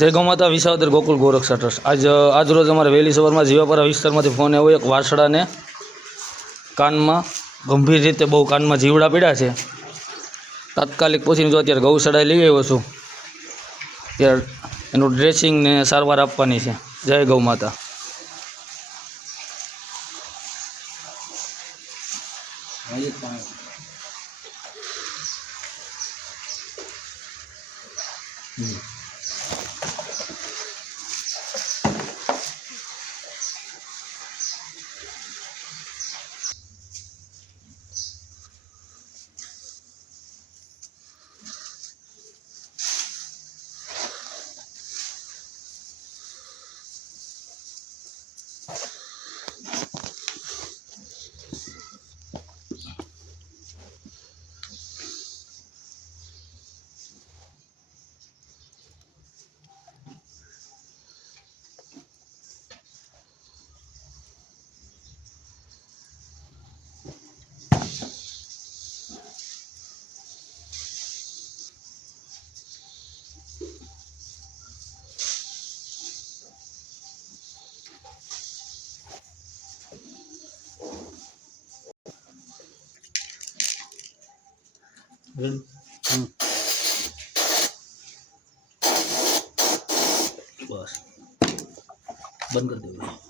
જય ગૌ માતા વિસાવદર ગોકુળ ગોરક્ષા ટ્રસ્ટ આજરોજ અમારે વહેલી સવારમાં જીવાપરા વિસ્તારમાંથી ફોન આવ્યો એક વાછડાને કાનમાં ગંભીર રીતે બહુ કાનમાં જીવડા પીડ્યા છે. તાત્કાલિક પહોંચીને જો અત્યારે ગૌશાળાએ લઈ આવ્યો છું. ત્યારે એનું ડ્રેસિંગ ને સારવાર આપવાની છે. જય ગૌ માતા. બસ બંધ કરી દેવું.